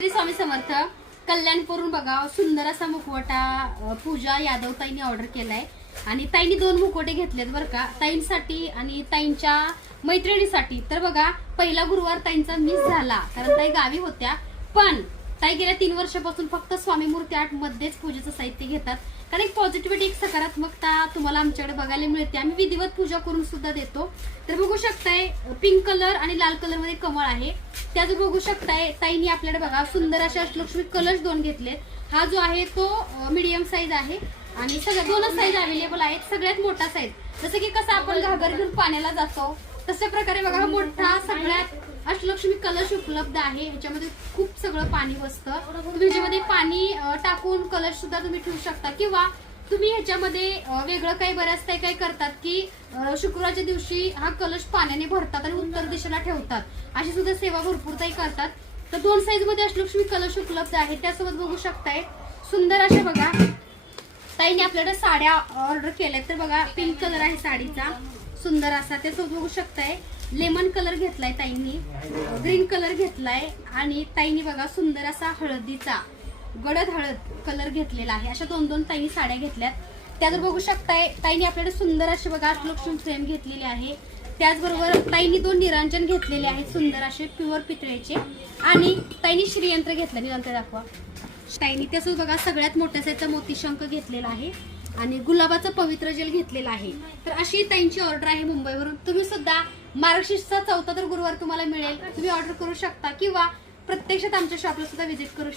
श्री स्वामी समर्थ कल्याणपूरून बघा सुंदर असा मुखवटा पूजा यादव ताईंनी ऑर्डर केलाय. आणि ताईंनी दोन मुखवटे घेतलेत बरं का. ताईंसाठी आणि ताईंच्या मैत्रिणीसाठी. तर बघा पहिला गुरुवार ताईंचा मिस झाला. कारण ताई गावी होत्या. पण ताई गेल्या तीन वर्षापासून फक्त स्वामी मूर्ती आर्ट मध्येच पूजेचं साहित्य घेतात. कारण एक पॉझिटिव्हिटी एक सकारात्मकता तुम्हाला आमच्याकडे बघायला मिळते. आम्ही विधिवत पूजा करून सुद्धा देतो. तर बघू शकताय पिंक कलर आणि लाल कलरमध्ये कमळ आहे. त्याच बघू शकताय ताईनी आपल्याकडे बघा सुंदर अशा अष्टलक्ष्मी कलश दोन घेतले हा जो आहे तो मीडियम साईज आहे. आणि सगळ्या दोनच साईज अवेलेबल आहेत सगळ्यात मोठा साईज जसं की कसं आपण घागर घेऊन पाण्याला जातो तशा प्रकारे बघा हा मोठा सगळ्यात अष्टलक्ष्मी कलश उपलब्ध आहे. ह्याच्यामध्ये खूप सगळं पाणी बसतं. तुम्ही ह्याच्यामध्ये पाणी टाकून कलश सुद्धा तुम्ही ठेवू शकता. किंवा तुम्ही ह्याच्यामध्ये वेगळं काही बऱ्याच काही काय करतात की शुक्रवारच्या दिवशी हा कलश पाण्याने भरतात आणि उत्तर दिशेला ठेवतात. अशी सुद्धा सेवा भरपूर काही करतात. तर दोन साईजमध्ये अष्टलक्ष्मी कलश उपलब्ध आहे. त्यासोबत बघू शकताय सुंदर अशा बघा ताईने आपल्याकडे साड्या ऑर्डर केल्या तर बघा पिंक कलर आहे साडीचा. सुंदर असा. त्यासोबत बघू शकताय लेमन कलर घेतलाय ताईंनी. ग्रीन कलर घेतलाय. आणि ताईंनी बघा सुंदर असा हळदीचा गडद हळद कलर घेतलेला आहे. अशा दोन दोन ताईंनी साड्या घेतल्यात. त्यात बघू शकताय ताईंनी आपल्याकडे सुंदर अशी बघा लक्ष्मी फ्रेम घेतलेली आहे. त्याचबरोबर ताईंनी दोन निरांजन घेतलेले आहेत सुंदर असे प्युअर पितळेचे. आणि ताईंनी श्रीयंत्र घेतलं. निरंतर दाखवा. ताईंनी त्यासोबत बघा सगळ्यात मोठ्या साईजचा मोतीशंक घेतलेला आहे आणि गुलाबाचं पवित्र जल घेतलेलं आहे. तर अशी ताईंची ऑर्डर आहे मुंबईवरून. तुम्ही सुद्धा मार्गशीर्षचा चौथा तर गुरुवार तुम्हाला मिळेल. तुम्ही ऑर्डर करू शकता किंवा प्रत्यक्षात आमच्या शॉपला सुद्धा व्हिजिट करू शकता.